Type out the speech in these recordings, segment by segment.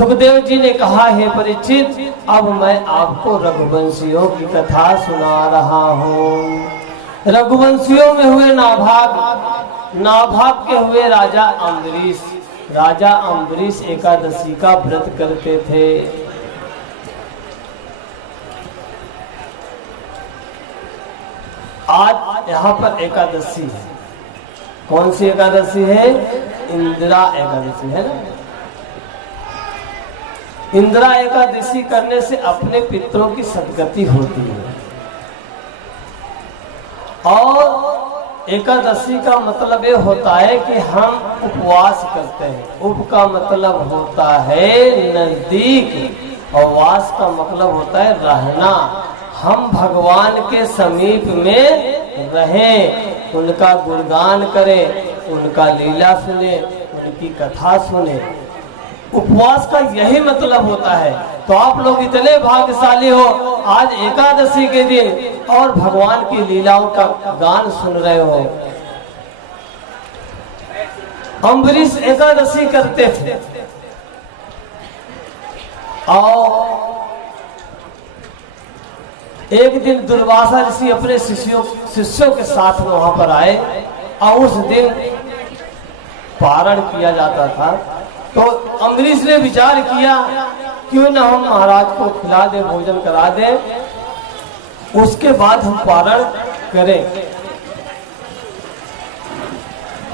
सुखदेव जी ने कहा, हे परीक्षित, अब मैं आपको रघुवंशियों की कथा सुना रहा हूँ। रघुवंशियों में हुए नाभाग के हुए राजा अम्बरीश। राजा अम्बरीश एकादशी का व्रत करते थे। आज यहाँ पर एकादशी है। कौन सी एकादशी है? इंदिरा एकादशी है ना। इंदिरा एकादशी करने से अपने पितरों की सदगति होती है। और एकादशी का मतलब ये होता है कि हम उपवास करते हैं। उप का मतलब होता है नजदीक और वास का मतलब होता है रहना। हम भगवान के समीप में रहें, उनका गुणगान करें, उनका लीला सुने, उनकी कथा सुने। उपवास का यही मतलब होता है। तो आप लोग इतने भाग्यशाली हो, आज एकादशी के दिन और भगवान की लीलाओं का गान सुन रहे हो। अम्बरीश एकादशी करते थे और एक दिन दुर्वासा ऋषि अपने शिष्यों के साथ वहां पर आए और उस दिन पारण किया जाता था। तो अम्बरीश ने विचार किया, क्यों न हम महाराज को खिला दे, भोजन करा दे, उसके बाद हम पारण करें।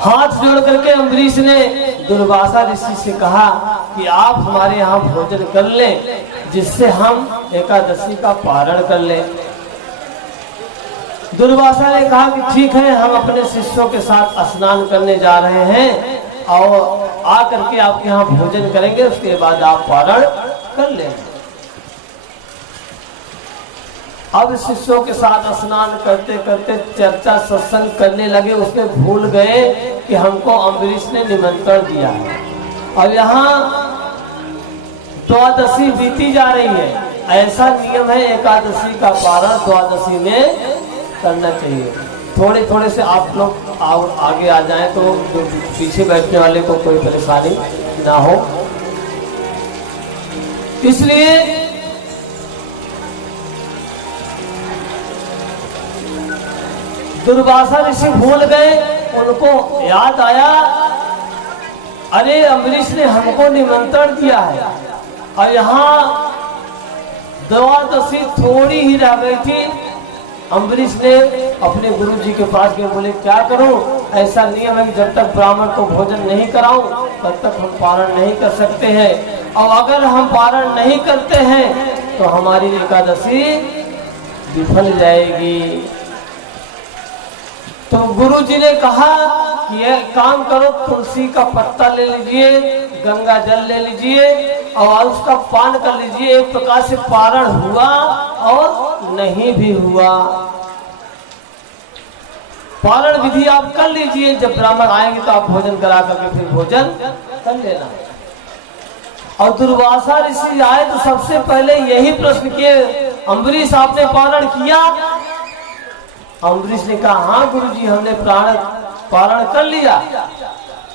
हाथ जोड़ करके अम्बरीश ने दुर्वासा ऋषि से कहा कि आप हमारे यहाँ भोजन कर लें, जिससे हम एकादशी का पारण कर लें। दुर्वासा ने कहा कि ठीक है, हम अपने शिष्यों के साथ स्नान करने जा रहे हैं और आकर के आपके यहाँ भोजन करेंगे, उसके बाद आप पारण कर लेंगे। अब शिष्यों के साथ स्नान करते करते चर्चा सत्संग करने लगे। उसमें भूल गए कि हमको अम्बरीश ने निमंत्रण दिया है और यहाँ द्वादशी बीती जा रही है। ऐसा नियम है, एकादशी का पारण द्वादशी में करना चाहिए। थोड़े थोड़े से आप लोग आगे आ जाएं तो जो पीछे बैठने वाले को कोई परेशानी ना हो। इसलिए दुर्वासा ऋषि भूल गए। उनको याद आया, अरे अम्बरीश ने हमको निमंत्रण दिया है और यहाँ द्वादशी थोड़ी ही रह गई थी। अम्बरीश ने अपने गुरु जी के पास गए, बोले क्या करूं? ऐसा नियम है कि जब तक ब्राह्मण को भोजन नहीं कराऊं तब तक हम पारण नहीं कर सकते हैं, और अगर हम पारण नहीं करते हैं तो हमारी एकादशी विफल जाएगी। तो गुरु जी ने कहा कि ये काम करो, तुलसी का पत्ता ले लीजिए, गंगा जल ले लीजिए और उसका पान कर लीजिए। एक प्रकार से पारण हुआ और नहीं भी हुआ। पारण विधि आप कर लीजिए, जब ब्राह्मण आएंगे तो आप भोजन करा करके फिर भोजन कर लेना। और दुर्वासा ऋषि आए तो सबसे पहले यही प्रश्न किए, अम्बरीश आपने पारण किया? अम्बरीश ने कहा, हाँ गुरुजी, हमने पारण कर लिया।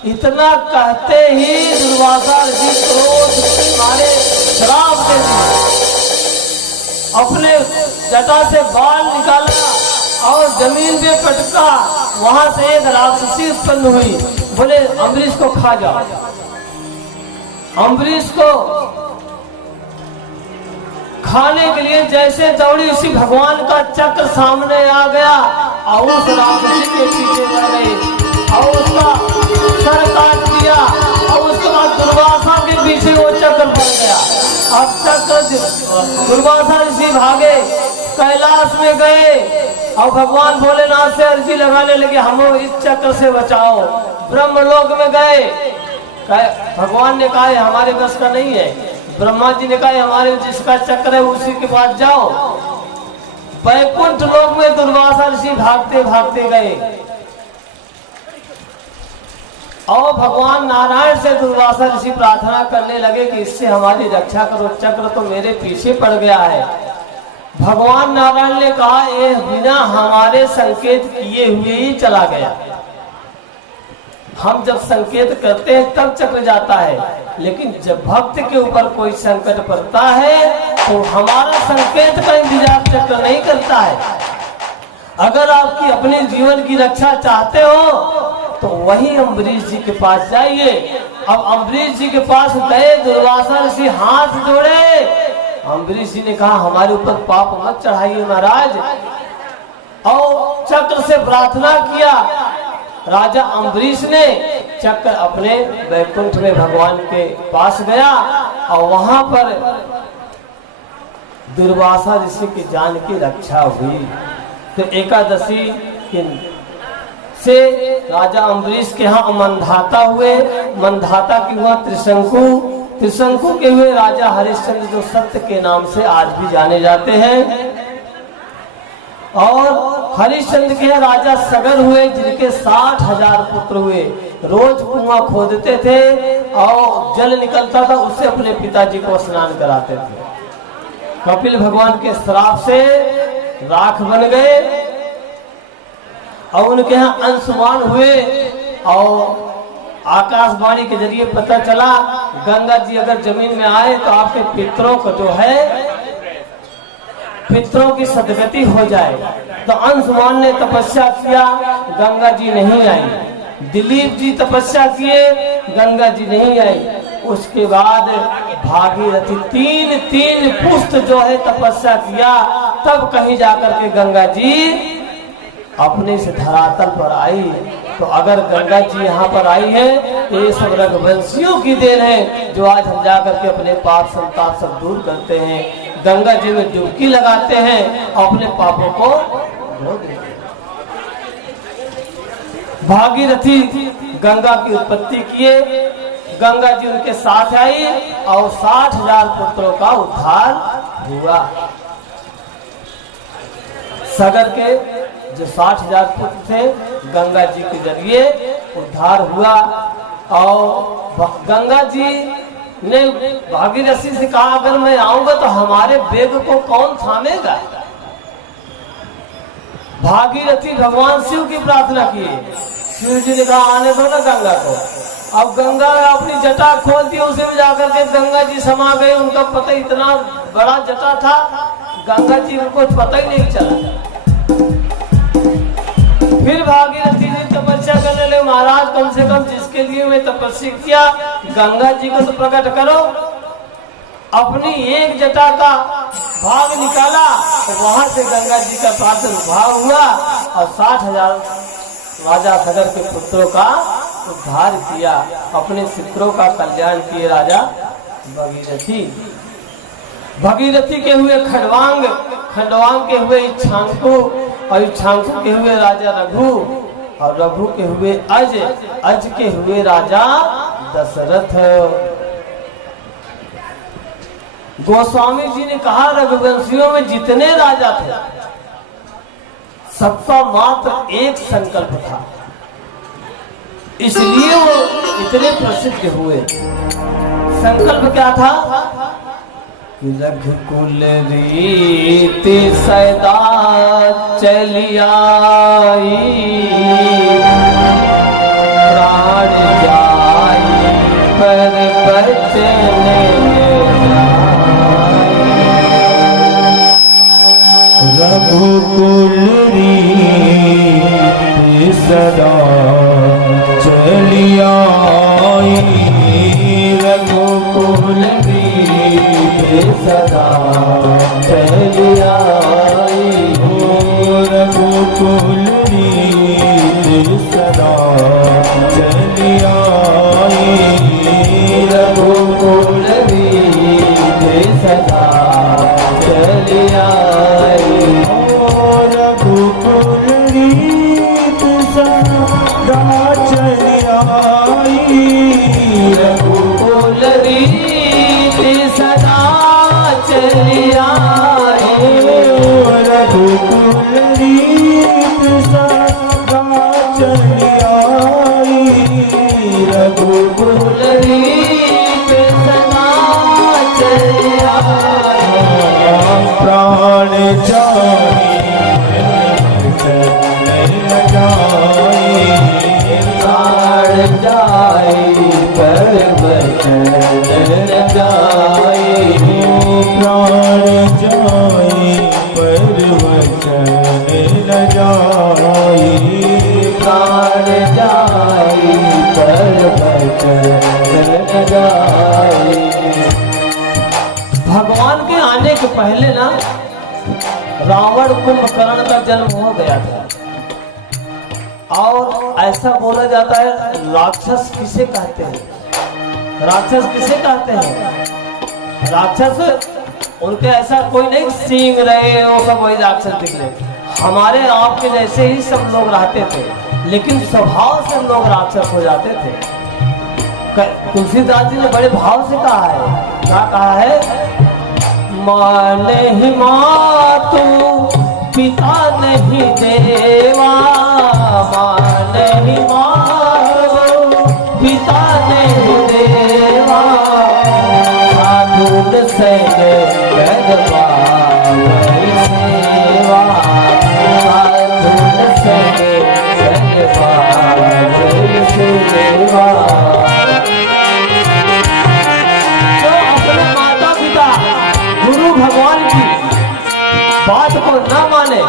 इतना कहते ही दुर्वासा ऋषि क्रोध मारे श्राप दे दिया, अपने जटा से बाल निकाला और जमीन पे पटका। वहां से एक राक्षसी उत्पन्न हुई, बोले अम्बरीश को खा जाओ। अम्बरीश को खाने के लिए जैसे दौड़ी, उसी भगवान का चक्र सामने आ गया और उस राक्षसी के पीछे लड़ गई और उसका सर काट दिया। और उसके बाद दुर्वासा के पीछे वो चक्र पड़ गया। अब चक्र दुर्वासा ऋषि भागे, कैलाश में गए और भगवान भोलेनाथ से अर्जी लगाने लगे, हमें इस चक्र से बचाओ। ब्रह्मलोक में गए, भगवान ने कहा हमारे बस का नहीं है। ब्रह्मा जी ने कहा हमारे जिसका चक्र है उसी के पास जाओ। वैकुंठ लोक में दुर्वासा ऋषि भागते भागते गए और भगवान नारायण से दुर्वासा ऋषि प्रार्थना करने लगे कि इससे हमारी रक्षा करो, चक्र तो मेरे पीछे पड़ गया है। भगवान नारायण ने कहा यह बिना हमारे संकेत किए हुए ही चला गया। हम जब संकेत करते हैं तब चक्र जाता है, लेकिन जब भक्त के ऊपर कोई संकट पड़ता है तो हमारा संकेत का इंतजार चक्र नहीं करता है। अगर आपकी अपने जीवन की रक्षा चाहते हो तो वही अम्बरीश जी के पास जाइए। अब अम्बरीश जी के पास गए, दुर्वासा ऋषि हाथ जोड़े। अम्बरीश जी ने कहा हमारे ऊपर पाप मत चढ़ाइए महाराज, और चक्र से प्रार्थना किया। राजा अम्बरीश ने चक्र अपने वैकुंठ में भगवान के पास गया और वहां पर दुर्वासा ऋषि की जान की रक्षा हुई। तो एकादशी से राजा अम्बरीश के यहाँ मंधाता हुए, मंधाता की हुआ त्रिशंकु, त्रिशंकु के हुए राजा हरिश्चंद्र जो सत्य के नाम से आज भी जाने जाते हैं। और हरिश्चंद्र के राजा सगर हुए जिनके 60,000 पुत्र हुए। रोज कुआं खोदते थे और जल निकलता था, उससे अपने पिताजी को स्नान कराते थे। कपिल भगवान के श्राप से राख बन गए और उनके यहाँ अंशुमान हुए। और आकाशवाणी के जरिए पता चला गंगा जी अगर जमीन में आए तो आपके पितरों को जो है पितरों की सदगति हो जाए। तो अंशुमान ने तपस्या किया, गंगा जी नहीं आई। दिलीप जी तपस्या किए, गंगा जी नहीं आई। उसके बाद भागीरथी तीन पुष्ट जो है तपस्या किया, तब कहीं जाकर के गंगा जी अपने से धरातल पर आई। तो अगर गंगा जी यहाँ पर आई है तो ये सब रघुवंशियों की देन है, जो आज हम जाकर के अपने पाप संताप सब दूर करते हैं, गंगा जी में डुबकी लगाते हैं और अपने पापों को धो देते हैं। भागीरथी गंगा की उत्पत्ति किए, गंगा जी उनके साथ आई और 60,000 पुत्रों का उद्धार हुआ। सगर के जो 60,000 पुत्र थे गंगा जी के जरिए उद्धार हुआ। और गंगा जी ने भागीरथी से कहा अगर मैं आऊंगा तो हमारे वेग को कौन थामेगा। भागीरथी भगवान शिव की प्रार्थना की। शिव जी ने कहा आने दो ना गंगा को। अब गंगा अपनी जटा खोल दी, उसे में जाकर के गंगा जी समा गए। उनका पता इतना बड़ा जटा था, गंगा जी को पता ही नहीं चला। फिर भागीरथी जी तपस्या करने लगे, महाराज कम से कम जिसके लिए मैं तपस्या किया गंगा जी को तो प्रकट करो। अपनी एक जटा का भाग निकाला तो वहां से गंगा जी का प्रादुर्भाव हुआ और 60,000 राजा सगर के पुत्रों का उद्धार किया, अपने पुत्रों का कल्याण किए राजा भगीरथी। भगीरथी के हुए खंडवांग, खंडवांग के हुए इच्छांकु और इच्छांकु के हुए राजा रघु और रघु के हुए अज, अज के हुए राजा दशरथ। गोस्वामी जी ने कहा रघुवंशियों में जितने राजा थे सबका मात्र एक संकल्प था, इसलिए वो इतने प्रसिद्ध हुए। संकल्प क्या था? रघुकुल रीति सदा चली आई, प्राण जाई पर बचन रघुकुल रीति सदा चली आई, रघुकुल सदा चली आई, रघुकुल रीति सदा चली आई, रघुकुल रीति सदा चली आई, रघुकुल रीति सदा चली आई, रघुकुल रीति सदा चली आई, रघुकुल रीति सदा चली आई। चरण जाई। भगवान के आने के पहले ना रावण कुंभकर्ण का जन्म हो गया था। और ऐसा बोला जाता है, राक्षस किसे कहते हैं? राक्षस किसे कहते हैं? राक्षस उनके ऐसा कोई नहीं सींग रहे वो सब वही राक्षस निकले। हमारे आपके जैसे ही सब लोग रहते थे, लेकिन स्वभाव से हम लोग राक्षस हो जाते थे। तुलसीदास जी ने बड़े भाव से कहा है, क्या कहा है? माँ नहीं मातु पिता नहीं देवा, माँ नहीं मातु पिता नहीं देवा, साधु संग भगवा वही सेवा, साधु संग भगवा वही सेवा। जो अपने माता पिता गुरु भगवान की बात को न माने,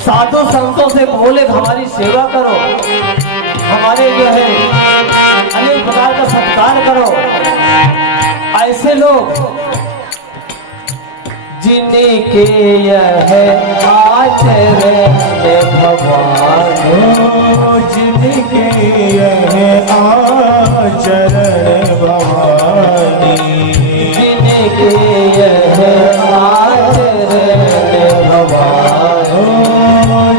साधु संतों से बोले हमारी सेवा करो, हमारे जो है अनेक प्रकार का सत्कार करो, ऐसे लोग जिनके यह आचरण भगवान, जिनके यह आचरण भवानी, जिनके यह आचरण भगवान,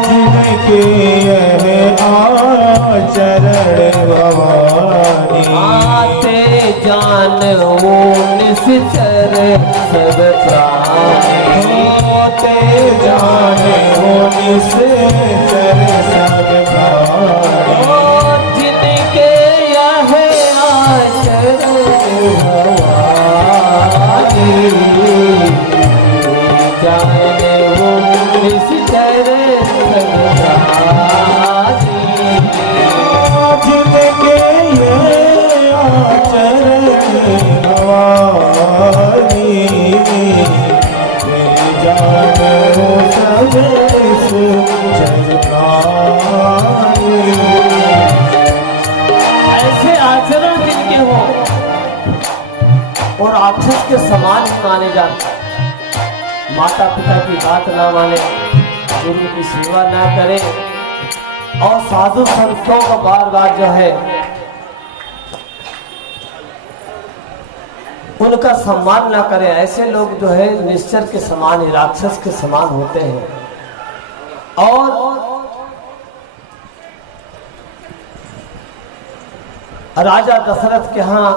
जिनके यह आचरण भवानी। आते जान वो निश्चर सब प्राणी, होते जाने हो निश्चर सब प्राणी। जिनके यह आचरण भवानी, जाने वो निश्चर सब प्राणी। जिनके ये आचरण भवानी, जाने हो सब जग प्राणी। ऐसे आचरण जिनके हो और राक्षस के समान ही माने जाते, माता पिता की बात ना माने, गुरु की सेवा ना करे और साधु संतों का बार बार जो है उनका सम्मान ना करे, ऐसे लोग जो है निश्चर के समान ही, राक्षस के समान होते हैं। और राजा दशरथ के यहाँ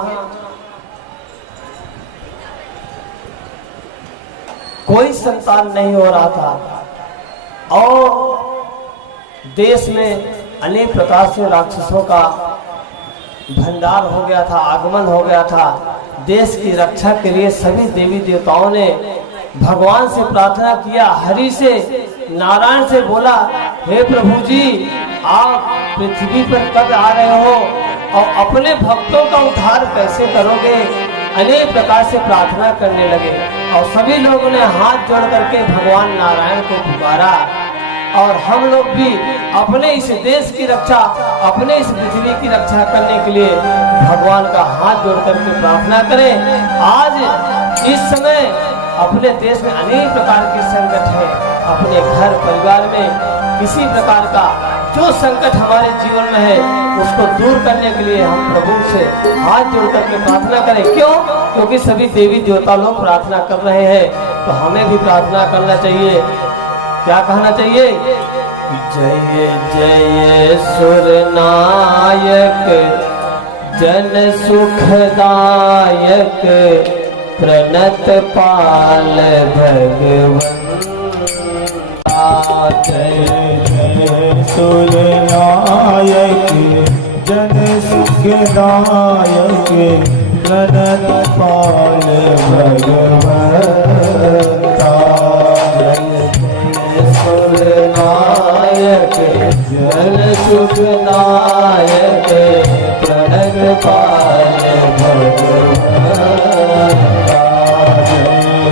कोई संतान नहीं हो रहा था और देश में अनेक प्रकार से राक्षसों का भंडार हो गया था, आगमन हो गया था। देश की रक्षा के लिए सभी देवी देवताओं ने भगवान से प्रार्थना किया, हरि से, नारायण से बोला, हे प्रभु जी आप पृथ्वी पर कब आ रहे हो और अपने भक्तों का उद्धार कैसे करोगे? अनेक प्रकार से प्रार्थना करने लगे और सभी लोगों ने हाथ जोड़ करके भगवान नारायण को पुकारा। और हम लोग भी अपने इस देश की रक्षा, अपने इस पृथ्वी की रक्षा करने के लिए भगवान का हाथ जोड़ करके प्रार्थना करें। आज इस समय अपने देश में अनेक प्रकार के संकट है, अपने घर परिवार में किसी प्रकार का जो संकट हमारे जीवन में है उसको दूर करने के लिए हम प्रभु से हाथ जोड़ करके प्रार्थना करें। क्यों? क्योंकि सभी देवी देवता लोग प्रार्थना कर रहे हैं, तो हमें भी प्रार्थना करना चाहिए। क्या कहना चाहिए? जय जय सुर नायक जन सुखदायक प्रणत पाल भगवंता। जय जय सुर नायक जन सुखदायक प्रणत पाल भगवंता। नायक जन सुखदायक प्रणत पाल भगवंता।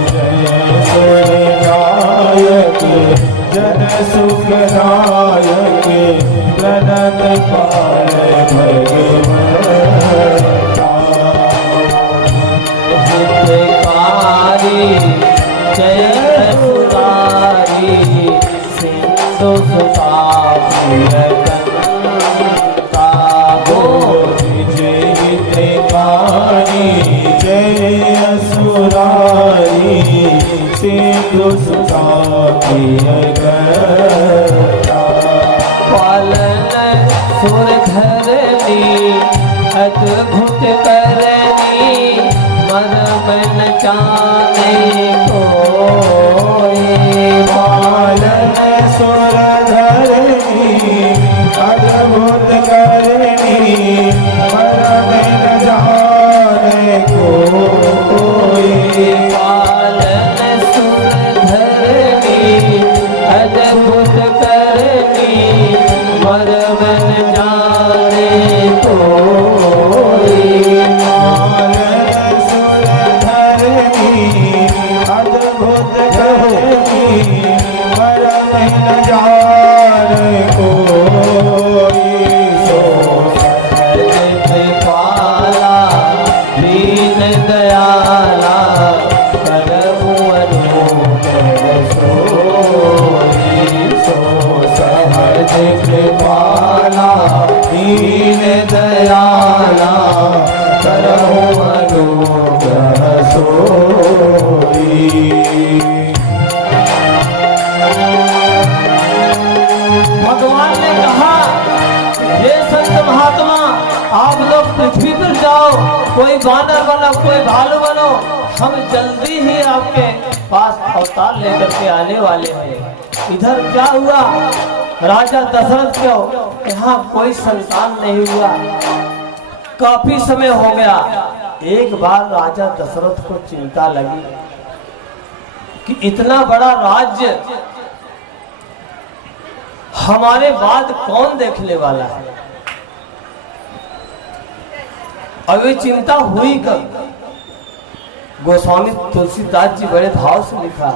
जय जय नायक जन सुखदायक प्रणत पाल भगवंता। सुता गंगा हो पानी जय असुरारी सिंधु सुता पालन सुर धरनी अद्भुत करनी मरम न जाने कोई पालन सुर धरनी अद्भुत करनी मरम न जाने कोई पालन सुर धरनी अद्भुत करनी मरम न जाने कोई पालन सुर धरनी अद्भुत करनी मरम न जाने कोई सो पाला दीन दयाला करहु अनुग्रह सोई सो सहज कृपाला दीन दयाला करहु अनुग्रह सोई भगवान ने कहा ये संत महात्मा आप लोग पृथ्वी पर जाओ, कोई वानर बनो कोई भालू बनो, हम जल्दी ही आपके पास अवतार लेकर के आने वाले हैं। इधर क्या हुआ, राजा दशरथ क्यों यहाँ कोई संतान नहीं हुआ, काफी समय हो गया। एक बार राजा दशरथ को चिंता लगी कि इतना बड़ा राज्य हमारे बाद कौन देखने वाला है। अब ये चिंता हुई कब, गोस्वामी तुलसीदास जी बड़े भाव से लिखा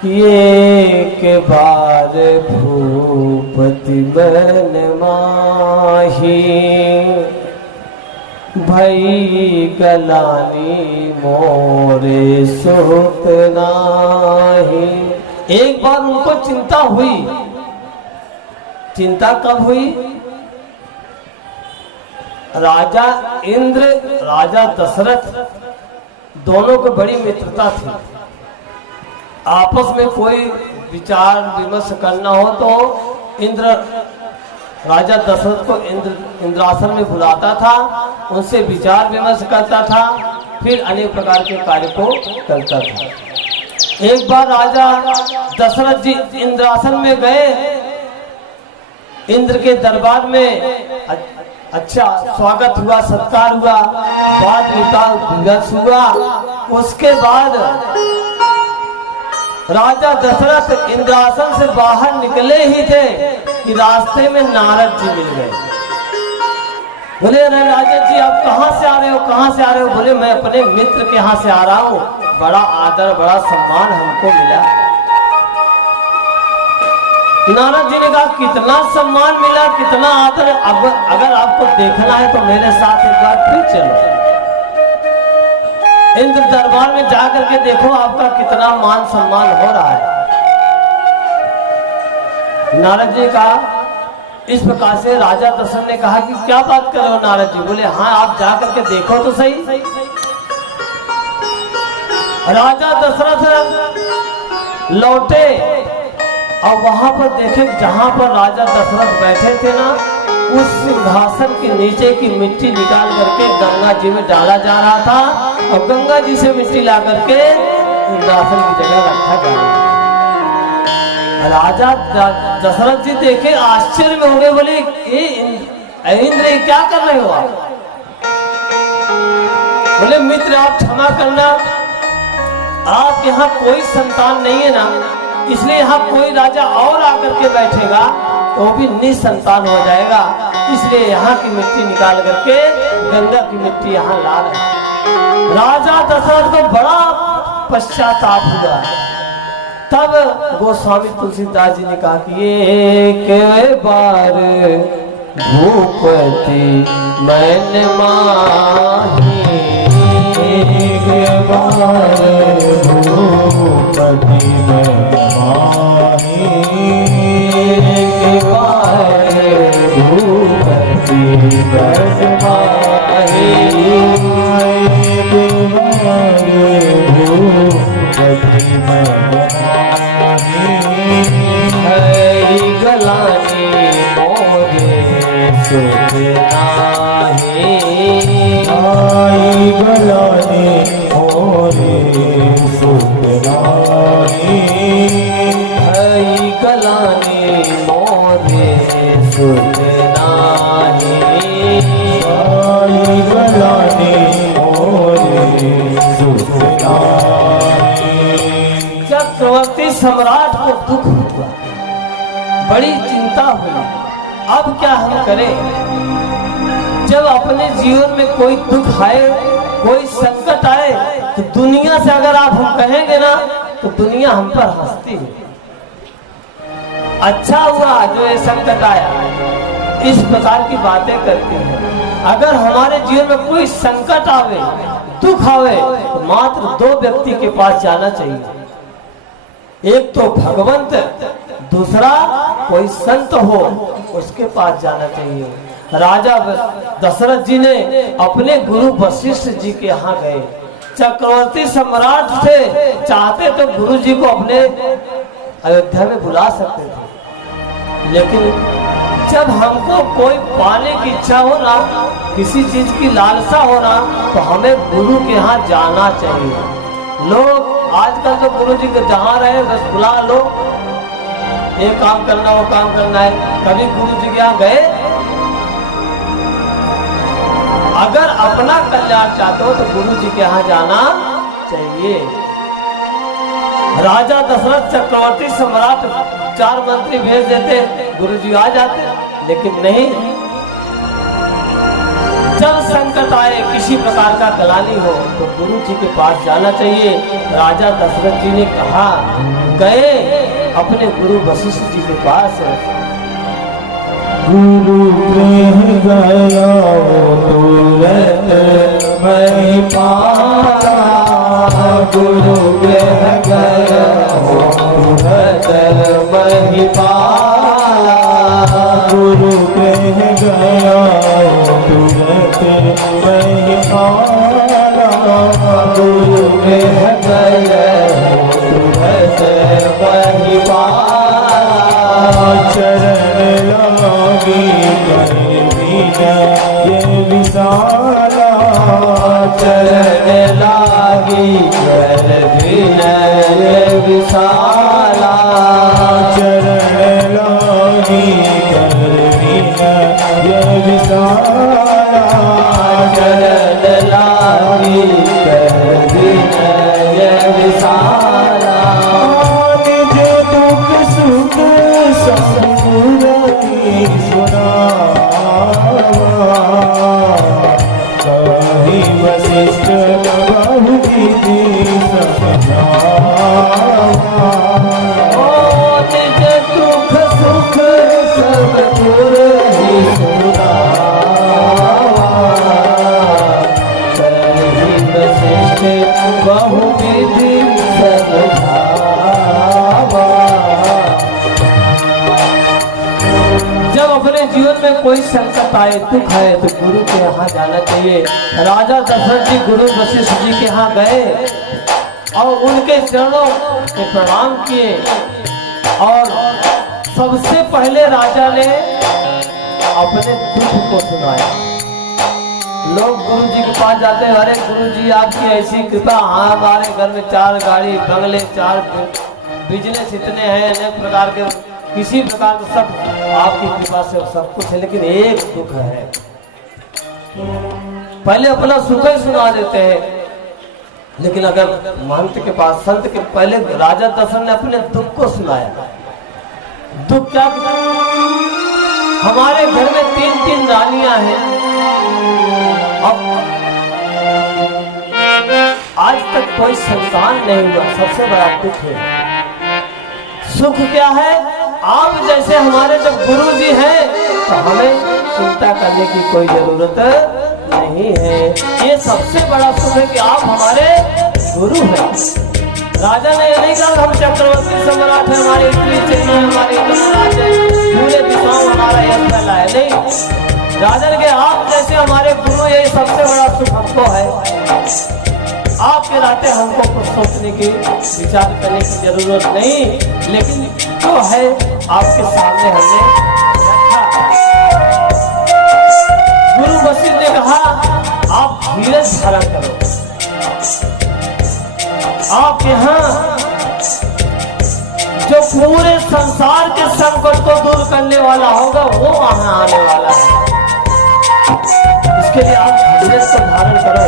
कि एक बार भूपति मन माही भई गलानी मोरे सुख नाही। एक बार उनको चिंता हुई। चिंता कब हुई, राजा इंद्र राजा दशरथ दोनों को बड़ी मित्रता थी। आपस में कोई विचार विमर्श करना हो तो इंद्र राजा दशरथ को इंद्रासन में बुलाता था, उनसे विचार विमर्श करता था, फिर अनेक प्रकार के कार्य को करता था। एक बार राजा दशरथ जी इंद्रासन में गए, इंद्र के दरबार में अच्छा स्वागत हुआ, सत्कार हुआ, वाद विवाद हुआ। उसके बाद राजा दशरथ इंद्रासन से बाहर निकले ही थे कि रास्ते में नारद जी मिल गए। बोले अरे राजा जी आप कहाँ से आ रहे हो, कहाँ से आ रहे हो? बोले मैं अपने मित्र के यहाँ से आ रहा हूँ, बड़ा आदर बड़ा सम्मान हमको मिला। नारद जी ने कहा कितना सम्मान मिला, कितना आदर, अब अगर आपको देखना है तो मेरे साथ एक बार फिर चलो, इंद्र दरबार में जाकर के देखो आपका कितना मान सम्मान हो रहा है। नारद जी का इस प्रकार से राजा दशरथ ने कहा कि क्या बात कर रहे हो नारद जी? बोले हाँ आप जाकर के देखो तो सही। राजा दशरथ लौटे और वहां पर देखे जहां पर राजा दशरथ बैठे थे ना, उस सिंहासन के नीचे की मिट्टी निकाल करके गंगा जी में डाला जा रहा था और गंगा जी से मिट्टी ला करके सिंहासन की जगह रखा जा रहा था। राजा दशरथ जी देखे आश्चर्य में हो गए, बोले इंद्र क्या कर रहे हो आप? बोले मित्र आप क्षमा करना, आप यहाँ कोई संतान नहीं है ना, इसलिए यहाँ कोई राजा और आकर के बैठेगा तो भी निसंतान हो जाएगा, इसलिए यहाँ की मिट्टी निकाल करके गंगा की मिट्टी यहाँ ला रहे। राजा दशरथ को बड़ा पश्चाताप हुआ। तब गोस्वामी तुलसीदास जी ने कहा कि एक बार भूपति मन माही, एक बार भूपति मन माही गलानी मोरे सुख नाही, आई गलानी मोरे सुख नाही, आई गलानी मोरे सुख नाही, आई गलानी मोरे सुख नाही। चक्रवर्ती सम्राट को दुख हुआ, बड़ी चिंता हुई। अब क्या हम करें? जब अपने जीवन में कोई दुख आए, कोई संकट आए, तो दुनिया से अगर आप हम कहेंगे ना, तो दुनिया हम पर हंसती है। अच्छा हुआ जो ये संकट आया, इस प्रकार की बातें करती है। अगर हमारे जीवन में कोई संकट आवे, दुख आवे, तो मात्र दो व्यक्ति के पास जाना चाहिए। एक तो भगवंत, दूसरा कोई संत हो, उसके पास जाना चाहिए। राजा दशरथ जी ने अपने गुरु वशिष्ठ जी के यहाँ गए। चक्रवर्ती सम्राट थे, चाहते तो गुरु जी को अपने अयोध्या में बुला सकते थे, लेकिन जब हमको कोई पाने की इच्छा हो ना, किसी चीज की लालसा हो ना, तो हमें गुरु के यहाँ जाना चाहिए। लोग आजकल तो गुरु जी को जहाँ रहे बस बुला लो, ये काम करना वो काम करना है। कभी गुरु जी के यहाँ गए? अगर अपना कल्याण चाहते हो तो गुरु जी के यहाँ जाना चाहिए। राजा दशरथ चक्रवर्ती सम्राट 4 मंत्री भेज देते, गुरु जी आ जाते, लेकिन नहीं। जब संकट आए, किसी प्रकार का गलानी हो, तो गुरु जी के पास जाना चाहिए। राजा दशरथ जी ने कहा, गए अपने गुरु वशिष्ठ जी के पास। गुरु गृह गया वो तुरंत नहीं पाया, गुरु गृह गया वो तुरंत नहीं पाया, गुरु गृह गया वो तुरंत नहीं पाया, गुरु गृह गया वो तुरंत नहीं पाया। चरण लागी कर बिना ये विशाला, चरण लागी कर बिना ये विशाला, चरण लागी कर बिना ये विशाला, चरण लागी कर बिना ये विशाला। निज दुख सुख समुरारी सुनावा, कहीं वशिष्ठ बहु विधि समझावा। निज दुख सुख सब तुरहि सुनावा, कहीं वशिष्ठ बहु विधि समझावा। जब अपने जीवन में कोई संकट आए, दुख आए, तो गुरु के यहाँ जाना चाहिए। राजा दशरथ जी गुरु वशिष्ठ जी के यहाँ गए और उनके चरणों को प्रणाम किए, और सबसे पहले राजा ने अपने दुख को सुनाया। लोग गुरु जी के पास जाते हैं, अरे गुरु जी आपकी ऐसी कृपा, हाँ हमारे घर में 4 गाड़ी, बंगले, 4 बिजनेस इतने हैं, अनेक प्रकार के, किसी प्रकार का सब आपकी कृपा से सब कुछ है, लेकिन एक दुख है। पहले अपना सुख ही सुना देते हैं, लेकिन अगर महंत के पास, संत के, पहले राजा दशरथ ने अपने दुख को सुनाया। दुख क्या? हमारे घर में 3 रानियां हैं, अब आज तक कोई संतान नहीं हुआ, सबसे बड़ा दुख है। सुख क्या है? आप जैसे हमारे जब गुरु जी हैं, तो हमें चिंता करने की कोई जरूरत नहीं है। ये सबसे बड़ा सुख है कि आप हमारे गुरु हैं। राजा ने ये नहीं कहा हम चक्रवर्ती सम्राट है, हमारी इतनी सेना है, हमारी इतना राज्य है, पूरे दिशाओं हमारा यश फैला है, नहीं। राजन के आप जैसे हमारे गुरु, यही सबसे बड़ा सुख हमको है। आपके नाते हमको कुछ सोचने की, विचार करने की जरूरत नहीं, लेकिन जो है आपके सामने हमने रखा। गुरु वशिष्ठ ने कहा आप धीरज धारण करो। आप यहाँ जो पूरे संसार के संकट को दूर करने वाला होगा वो वहां आने वाला है। इसके लिए आप धीरज को धारण करो।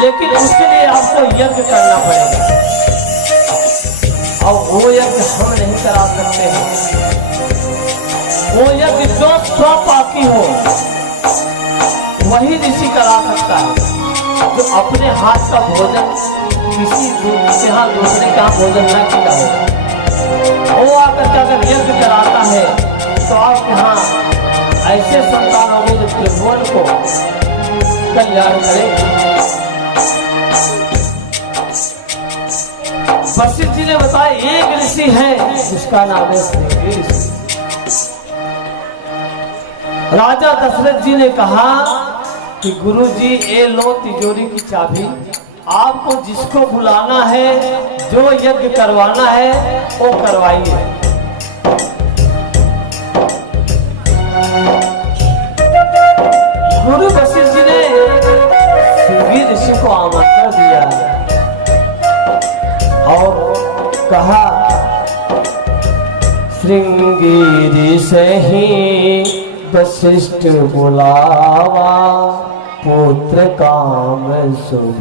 लेकिन उसके लिए आपको यज्ञ करना पड़ेगा, और वो यज्ञ हम नहीं करा सकते हैं। वो यज्ञ जो स्वपाकी हो वही ऋषि करा सकता है। जो अपने हाथ का भोजन किसी के यहाँ, दूसरे का भोजन न किया हो, वो आकर के अगर यज्ञ कराता है तो आप यहाँ ऐसे संतान होंगे जो त्रिभुवन को कल्याण करें। वशिष्ठ जी ने बताया एक ऋषि है जिसका नाम है श्रृंगी ऋषि। राजा दशरथ जी ने कहा कि गुरु जी ये लो तिजोरी की चाबी, आपको जिसको बुलाना है, जो यज्ञ करवाना है वो करवाइए। गुरु वशिष्ठ जी ने श्रृंगी ऋषि को आमंत्रण दिया और कहा श्रृंगी ऋषि वशिष्ठ बुलावा, पुत्र काम शुभ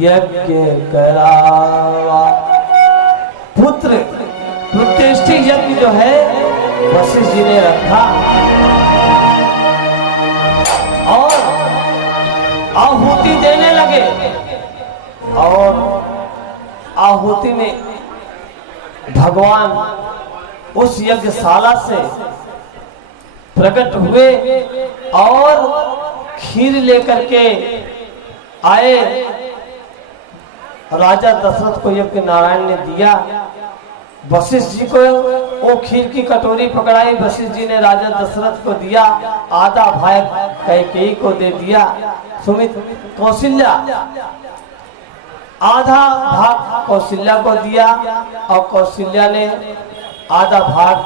यज्ञ करावा। पुत्र प्रतिष्ठित यज्ञ जो है वशिष्ठ जी ने रखा और आहुति देने लगे। और आहुति में भगवान उस यज्ञशाला से प्रकट हुए और खीर लेकर के आए। राजा दशरथ को यज्ञ नारायण ने दिया। वशिष्ठ जी को वो खीर की कटोरी पकड़ाई, वशिष्ठ जी ने राजा दशरथ को दिया। आधा भाग कैकेयी को दे दिया, सुमित कौशल्या आधा भाग कौशल्या को दिया, और कौशल्या ने आधा भाग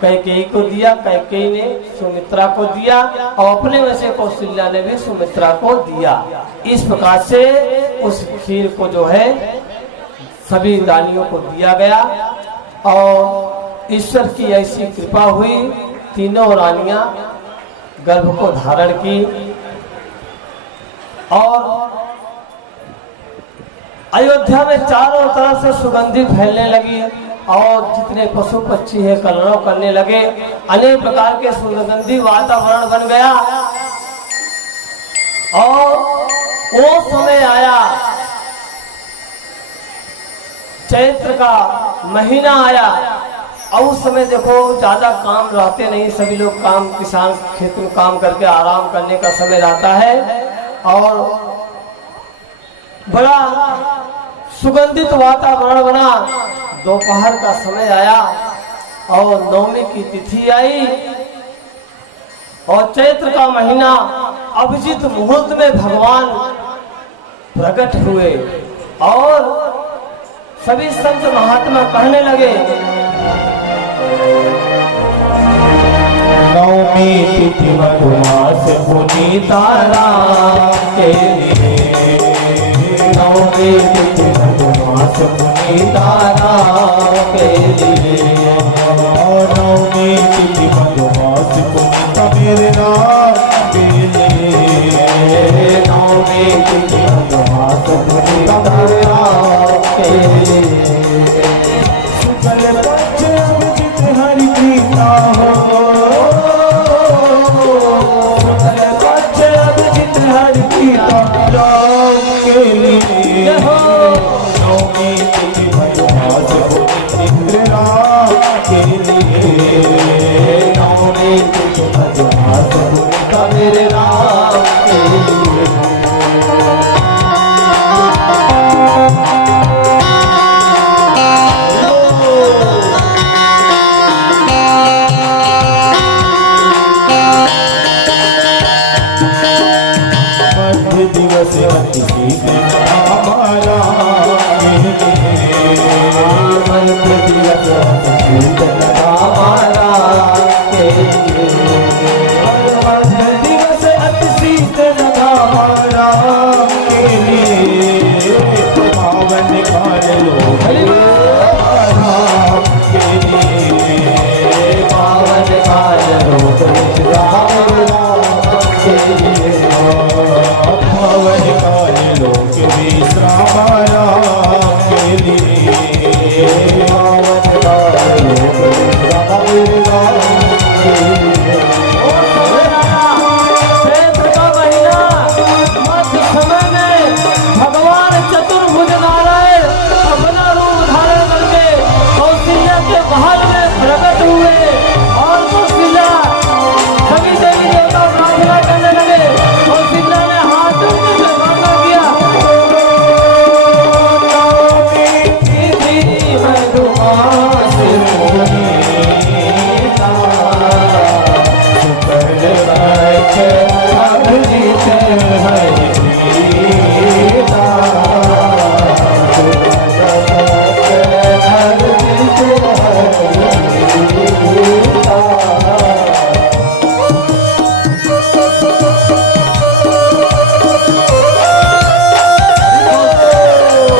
कैकेयी को दिया, कैकेयी ने सुमित्रा को दिया, और अपने में से कौशल्या ने भी सुमित्रा को दिया। इस प्रकार से उस खीर को जो है सभी रानियों को दिया गया, और ईश्वर की ऐसी कृपा हुई, तीनों रानियां गर्भ को धारण की। और अयोध्या में चारों तरफ से सुगंधी फैलने लगी, और जितने पशु पक्षी है कलरव करने लगे। अनेक प्रकार के सुगंधी वातावरण बन गया। और वो समय आया, चैत्र का महीना आया, और उस समय देखो ज्यादा काम रहते नहीं, सभी लोग काम, किसान खेत में काम करके आराम करने का समय रहता है। और बड़ा सुगंधित वातावरण बना। दोपहर का समय आया और नवमी की तिथि आई, और चैत्र का महीना अभिजीत मुहूर्त में भगवान प्रकट हुए। और सभी संत महात्मा कहने लगे नवमी तिथि मधुमास पुनीतारा के लिए, नवमी तिथि मधुमास पुनीतारा के लिए, नवमी तिथि मधुमास पुनीता मेरे नाम के लिए, नवमी तिथि मधुमास पुनीता मेरे नाम के लिए। शुक्ल पक्ष अभिजित हरि प्रीता हो, शुक्ल पक्ष अभिजित हरि प्रीता राम के लिए, नवमी तिथि मधुमास पुनीता राम के लिए। हमारा दिवस अति शीतल हमारा के लिए पावन काल लो के लिए पावन काल लो पावन काल लोक विश्राम राम के लिए पावन काल लोक विश्राम राम के लिए। चैत्र का महीना मध्य समय में भगवान चतुर्भुज नारायण अपना रूप धारण करके कौशल्या के महल में प्रकट हुए और कौशल्या सभी देवी देवता प्रार्थना करने लगे। कौशल्या ने हाथ जोड़ के प्रार्थना किया।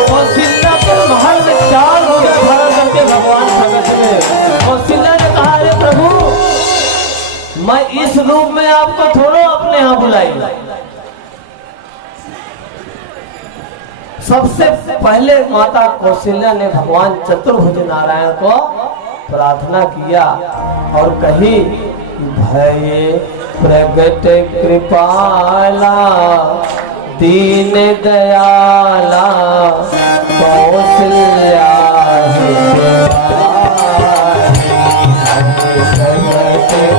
कौशल्या के महल में 4 रूप धारण करके भगवान प्रकट हुए। कौशल्या ने कहा, अरे प्रभु, मैं इस रूप में आपको थोड़ा अपने यहाँ बुलाई। सबसे पहले माता कौशल्या ने भगवान चतुर्भुज नारायण को प्रार्थना किया और कही, भय प्रगट कृपाला दीन दयाला कौशल्या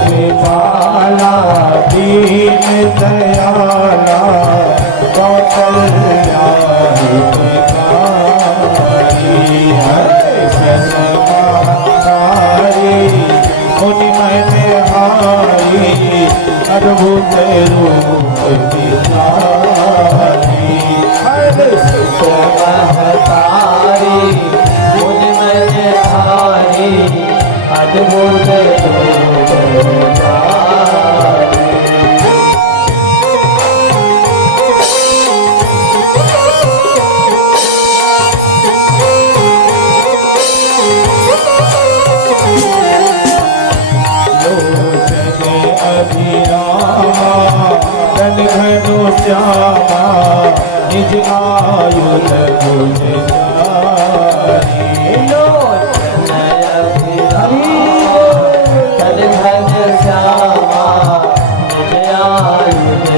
कृपाला दीन दयाला कौशल्या मुनि मन हारी अद्भुत रूप दिखाई महतारी मुनि मन हारी अद्भुत रूप दिखाई। तन घनो श्यामा निज आयुध गुण तन घन श्यामा निज आयुध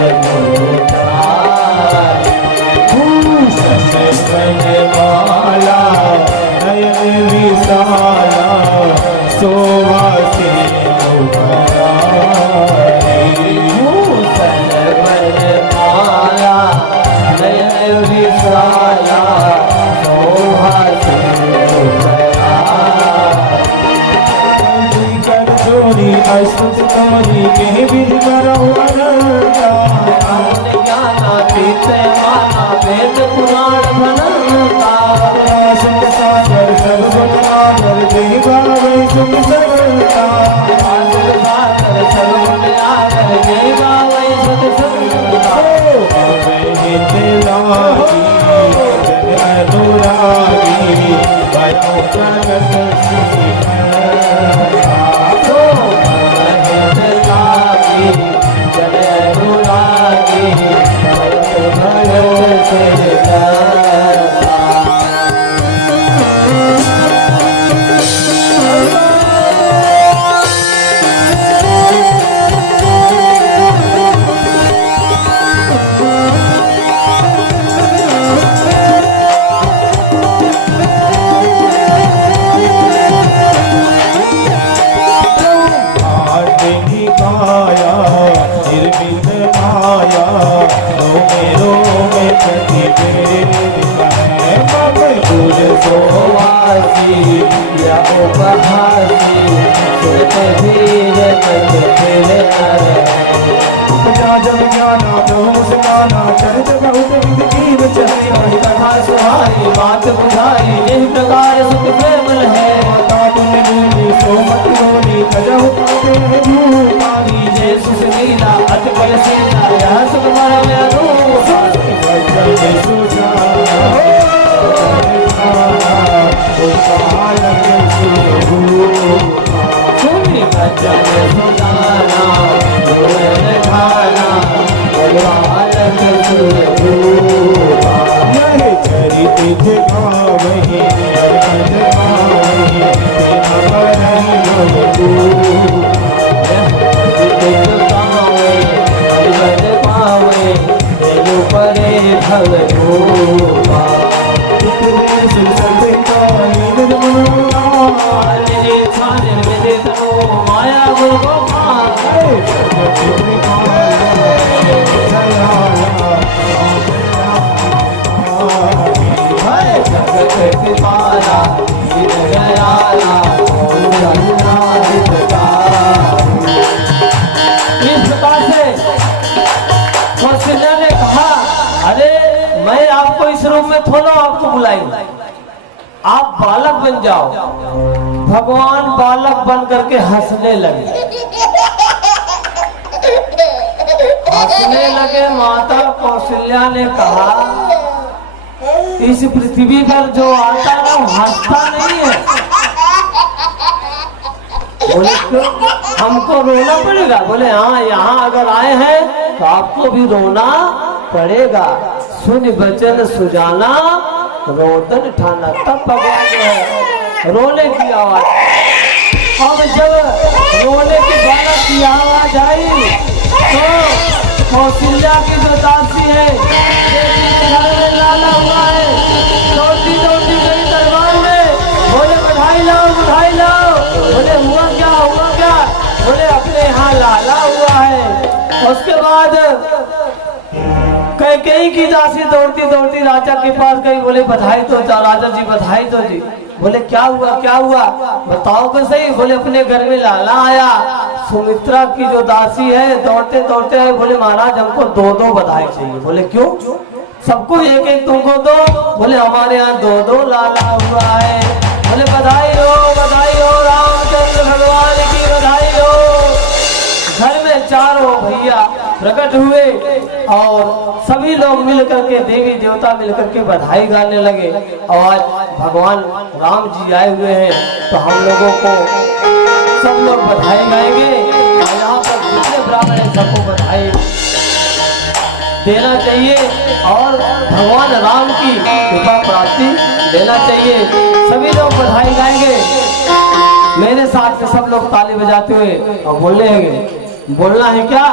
भूषण माला नयन विशाला शोभा से माला नयन विशाला शोभा से कर जोड़ी अस्तुत तोरी के विध करो अनंता ज्ञानातीत माना वेद पुराण भनंता सुख सागर सर्वगुण आदर जय गावे सुख सरलता सागर सर्वगुण आदर जय गावे सुख सरलता। हित लागी जन अनुरागी भयो प्रगट श्री जन अनुरागी भगत से या उपहासी सुरत धीर तक फिर ज्ञाना प्रभु मुस्काना चरित बहुत विधि कीन चले कही कथा सुहाई बात बुझाई जिस प्रकार सुख प्रेम है माता तुम बोली सो मत बोली कजहु पाते हैं भूपाली जय सुख लीला अति बल सीला यह सुख मर में अधूर वज्र सुजा सुनी भजन सुनाना गुण ठाना बालक सुरभूपा यह चरित दिखावहि अर्पण पावहि बिना बरहि मोहि भगवा माया गुरु पाला इस प्रकार से कौशल्या ने कहा अरे मैं आपको इस रूप में थोड़ा आपको बुलाई आप बालक बन जाओ। भगवान बालक बन करके हंसने लगे माता कौशल्या ने कहा इस पृथ्वी पर जो आता है वो हंसता नहीं है। बोले क्यों? हमको रोना पड़ेगा? बोले हाँ, यहाँ अगर आए हैं तो आपको भी रोना पड़ेगा। सुन वचन सुजाना रोदन ठाना। तब भगवान जो है रोने की आवाज, अब जब रोने की ज्वाला की आवाज आई तो कौशल्या की जो दासी है घर में लाला हुआ है, दौड़ती दौड़ती गई दरबार में। बोले बधाई लाओ बधाई लाओ। बोले हुआ क्या? बोले अपने यहाँ लाला हुआ है। उसके बाद कैकेयी की दासी दौड़ती दौड़ती राजा के पास गई। बोले बधाई तो राजा जी, बधाई तो जी। बोले क्या हुआ बताओ तो सही। बोले अपने घर में लाला आया। सुमित्रा की जो दासी है दौड़ते दौड़ते आए। बोले महाराज हमको दो दो बधाई चाहिए। बोले क्यों? सबको एक एक तुमको दो। बोले हमारे यहाँ दो दो लाला हुआ है। बोले बधाई हो रामचंद्र भगवान की बधाई हो। घर में चारों भैया प्रकट हुए और सभी लोग मिल करके देवी देवता मिल करके बधाई गाने लगे। और आज भगवान राम जी आए हुए हैं तो हम लोगों को सब लोग बधाई गाएंगे। और यहाँ पर जितने ब्राह्मण हैं सबको बधाई देना चाहिए और भगवान राम की कृपा प्राप्ति देना चाहिए। सभी लोग बधाई गाएंगे। मेरे साथ सब लोग ताली बजाते हुए और बोलना है क्या?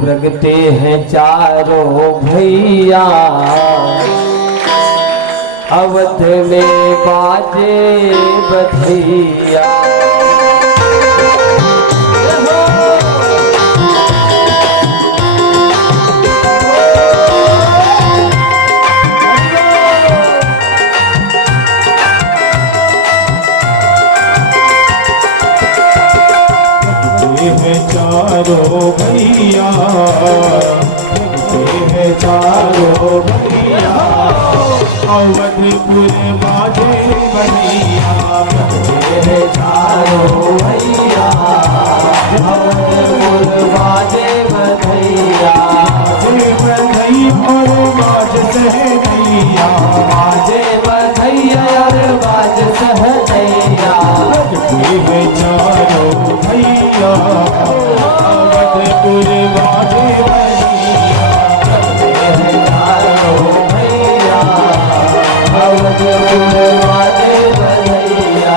प्रगटे हैं चारों भैया अवध में बाजे बधैया। चारों भैया चारों भैया अवधपुर बाजे बधैया। चारों भैया अवधपुर बाजे बधैया। बधई और बाज सहदैया। बाजे बधैया और बाज सहदैया। चारों भैया अवधपुर बाजे बधैया। चारों भैया अवधपुर बाजे बधैया।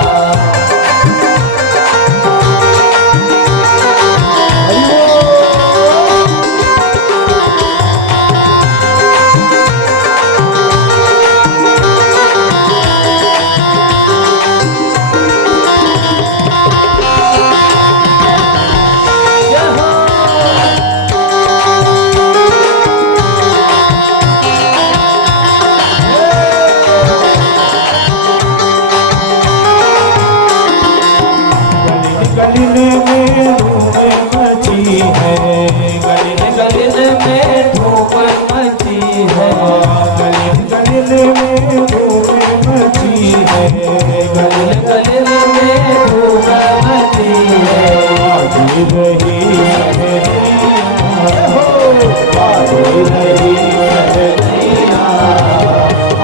रही सहनैया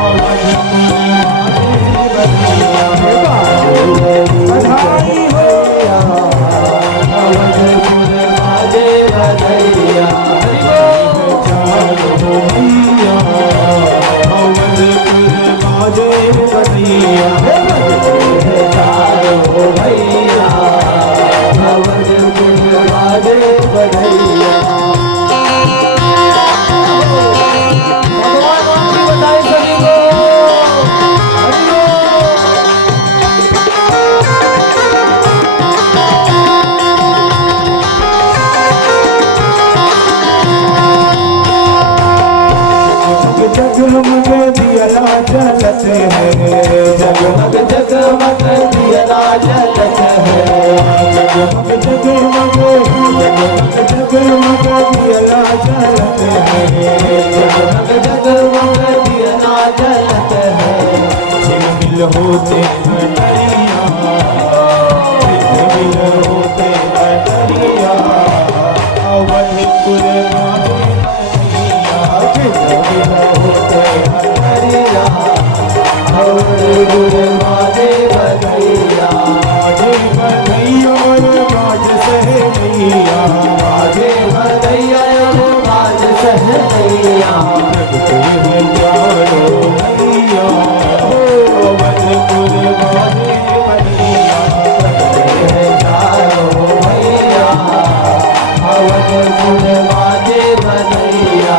अवधपुर माजे बधैया बधाई हो अवधपुर माजे बधैया चारो भैया अवधपुर माजे बधैया चारो भैया अवधपुर माजे बधैया। भगवान की बधाई सभी को। हरि जगमग दिया जलत है जगमग जगमग दिया जलत है जगमग जगमग जगमग दिया जलत है जगमग जगमग दिया जलत है झिलमिल होते बदरिया झिलमिल होते बदरिया अवधपुर माजे बधैया झिलमिल होते बदरिया अवधपुर माजे बधैया माजे बधैया माज सहनैया माजे बधैया माज सहनैया प्रगटे चारो भैया अवधपुर माजे बधैया प्रगटे चारो भैया अवधपुर माजे बधैया।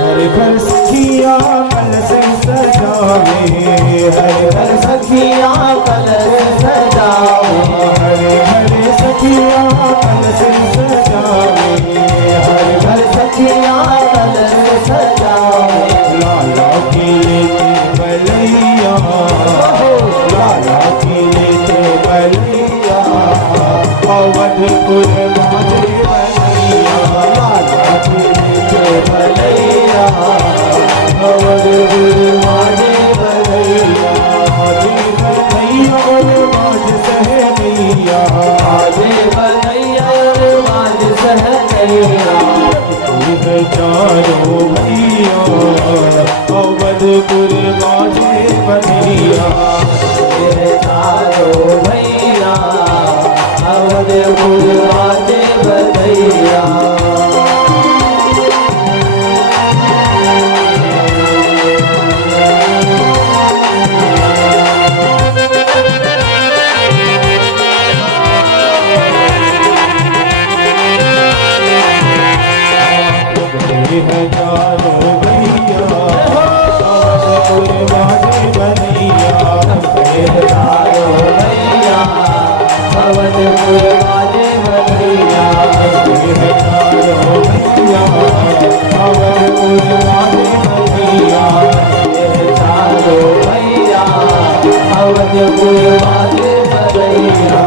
हर घर सखिया कल से सजावे हर घर सखिया कलर सजावे हर घर सखिया कल से सजावे हर घर सखिया कलर सजावे लाला के लेते बलैया लाला के लेते बलैया अवधपुर माजे बधैया लाला के लेते बलैया अवधपुर माजे बधैया माजे बधैया माज सहनैया माजे बधैया माज सहनैया चारो भैया अवधपुर माजे बधैया मेरे चारो भैया अवधपुर माजे बधैया। चारो भैया अवधपुर माजे बधैया चारो भैया अवधपुर माजे बधैया चारो भैया अवधपुर माजे बधैया चारो भैया अवधपुर माजे बधैया।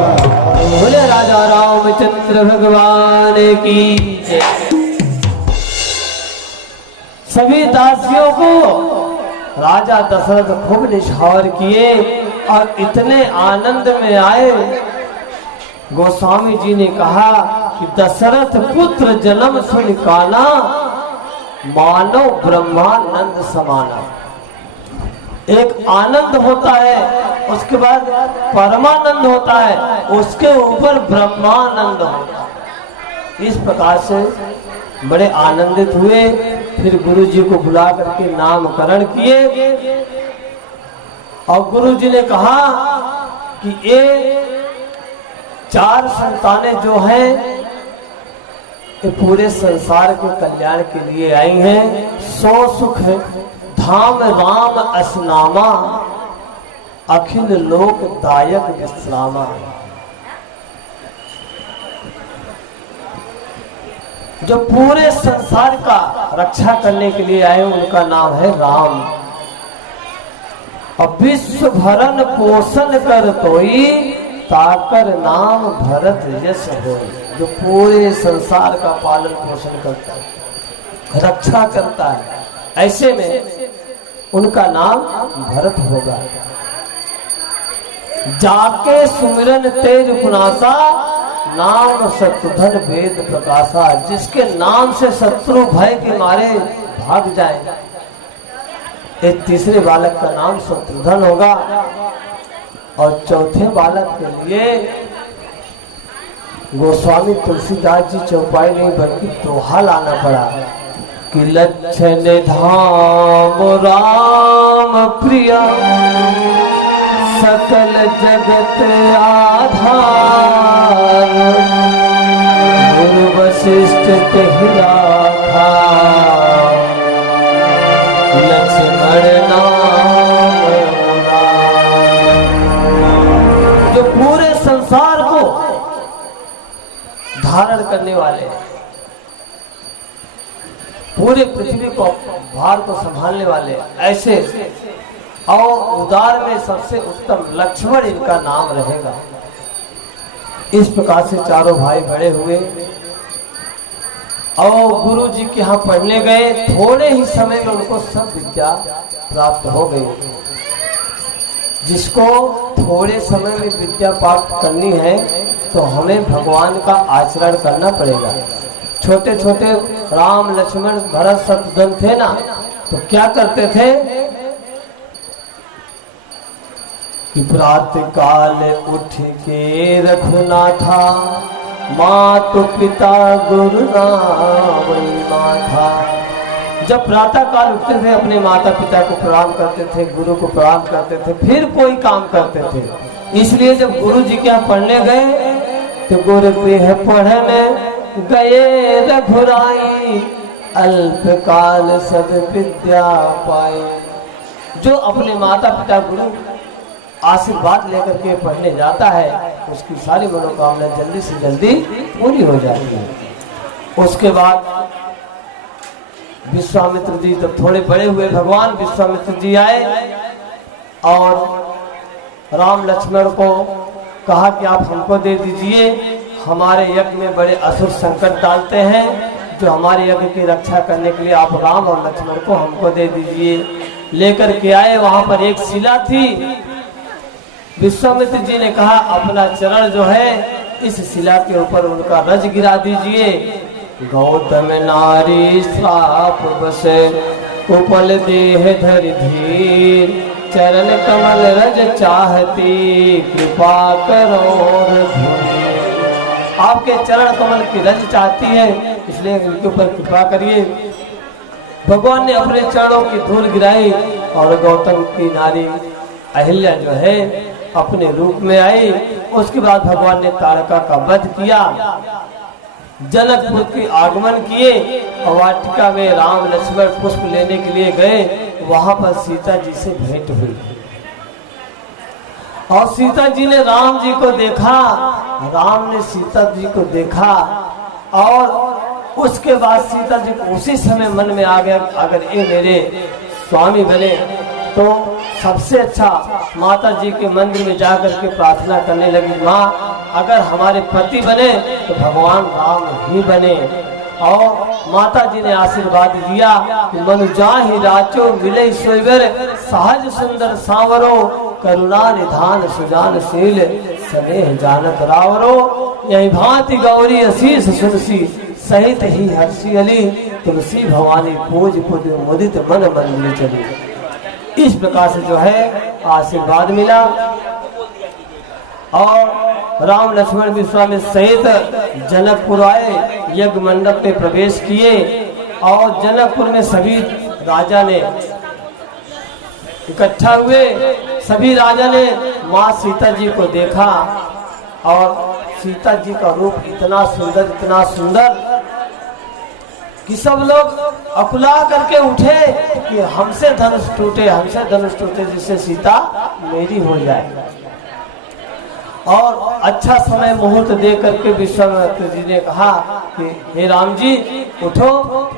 बोले राजा रामचंद्र भगवान की जय। सभी दासियों को राजा दशरथ खूब निछावर किए और इतने आनंद में आए। गोस्वामी जी ने कहा कि दशरथ पुत्र जन्म सुन काना मानो ब्रह्मानंद समाना। एक आनंद होता है, उसके बाद परमानंद होता है, उसके ऊपर ब्रह्मानंद होता है। इस प्रकार से बड़े आनंदित हुए। फिर गुरु जी को बुला करके नामकरण किए और गुरु जी ने कहा कि ये 4 संतानें जो हैं ये पूरे संसार के कल्याण के लिए आई हैं। सो सुख धाम राम असनामा, अखिल लोक दायक विश्रामा। जो पूरे संसार का रक्षा करने के लिए आए उनका नाम है राम। और विश्व भरण पोषण कर तोई, ताकर नाम भरत यश हो। जो पूरे संसार का पालन पोषण करता है, रक्षा करता है, ऐसे में उनका नाम भरत होगा। जाके सुमिरन तेज पुनासा, नाम शत्रुधन वेद प्रकाशा। जिसके नाम से शत्रु भय के मारे भाग जाए, एक तीसरे बालक का नाम शत्रुधन होगा। और चौथे बालक के लिए गोस्वामी तुलसीदास जी चौपाई नहीं बल्कि दोहा लाना पड़ा कि लक्षण धाम राम प्रिया, सकल जगत आधार। गुरु वशिष्ठ कहला था, लक्ष्मण नाम जो पूरे संसार को धारण करने वाले, पूरे पृथ्वी को भार को संभालने वाले, ऐसे और उदार में सबसे उत्तम लक्ष्मण इनका नाम रहेगा। इस प्रकार से चारों भाई बड़े हुए और गुरु जी के यहाँ पढ़ने गए। थोड़े ही समय में उनको सब विद्या प्राप्त हो गई। जिसको थोड़े समय में विद्या प्राप्त करनी है तो हमें भगवान का आचरण करना पड़ेगा। छोटे छोटे राम लक्ष्मण भरत शत्रुघ्न थे ना, तो क्या करते थे कि प्रातः काल उठ के रघुनाथा, मातु पिता गुरु नाम माथा। जब प्रातः काल उठते थे अपने माता पिता को प्रणाम करते थे, गुरु को प्रणाम करते थे, फिर कोई काम करते थे। इसलिए जब गुरु जी के यहाँ पढ़ने गए तो गुरु गृह पढ़ने गए रघुराई, अल्प काल सब विद्या पाई। जो अपने माता पिता गुरु आशीर्वाद लेकर के पढ़ने जाता है उसकी सारी मनोकामना जल्दी से जल्दी पूरी हो जाती है। उसके बाद विश्वामित्र जी जब थोड़े बड़े हुए, भगवान विश्वामित्र जी आए और राम लक्ष्मण को कहा कि आप हमको दे दीजिए, हमारे यज्ञ में बड़े असुर संकट डालते हैं, जो हमारे यज्ञ की रक्षा करने के लिए आप राम और लक्ष्मण को हमको दे दीजिए। लेकर के आए, वहां पर एक शिला थी। विश्वामित्र जी ने कहा अपना चरण जो है इस शिला के ऊपर उनका रज गिरा दीजिए। गौतम नारी श्राप बसे, उपल देह धर धीर, चरण कमल रज चाहती, कृपा करो। आपके चरण कमल की रज चाहती है, इसलिए इनके ऊपर कृपा करिए। भगवान ने अपने चरणों की धूल गिराई और गौतम की नारी अहिल्या जो है अपने रूप में आई। उसके बाद भगवान ने तारका का वध किया, जनकपुर की आगमन किए और वाटिका में राम लक्ष्मण पुष्प लेने के लिए गए। वहां पर सीता जी से भेंट हुई और सीता जी ने राम जी को देखा, राम ने सीता जी को देखा और उसके बाद सीता जी को उसी समय मन में आ गया अगर ये मेरे स्वामी बने तो सबसे अच्छा माता जी के मंदिर में जाकर के प्रार्थना करने लगी, माँ अगर हमारे पति बने तो भगवान राम ही बने। और माता जी ने आशीर्वाद दिया कि मनु जाहि राचो मिले सोइवर, सहज सुंदर सांवरो, करुणा निधान सुजानशील, स्नेह जानत रावरो। यही भांति गौरी असीस सुनसी, सहित ही हर्षी अली, तुलसी भवानी पूज पूज मुदित मन मंदिर चली। इस प्रकार से जो है आशीर्वाद मिला और राम लक्ष्मण विश्वामित्र सहित जनकपुर आए, यज्ञ मंडप में प्रवेश किए और जनकपुर में सभी राजा ने इकट्ठा हुए। सभी राजा ने माँ सीता जी को देखा और सीता जी का रूप इतना सुंदर कि सब लोग अकुला करके उठे कि हमसे धनुष टूटे, हमसे धनुष टूटे, जिससे सीता मेरी हो जाए। और अच्छा समय मुहूर्त दे करके विश्वामित्र जी ने कहा कि हे राम जी उठो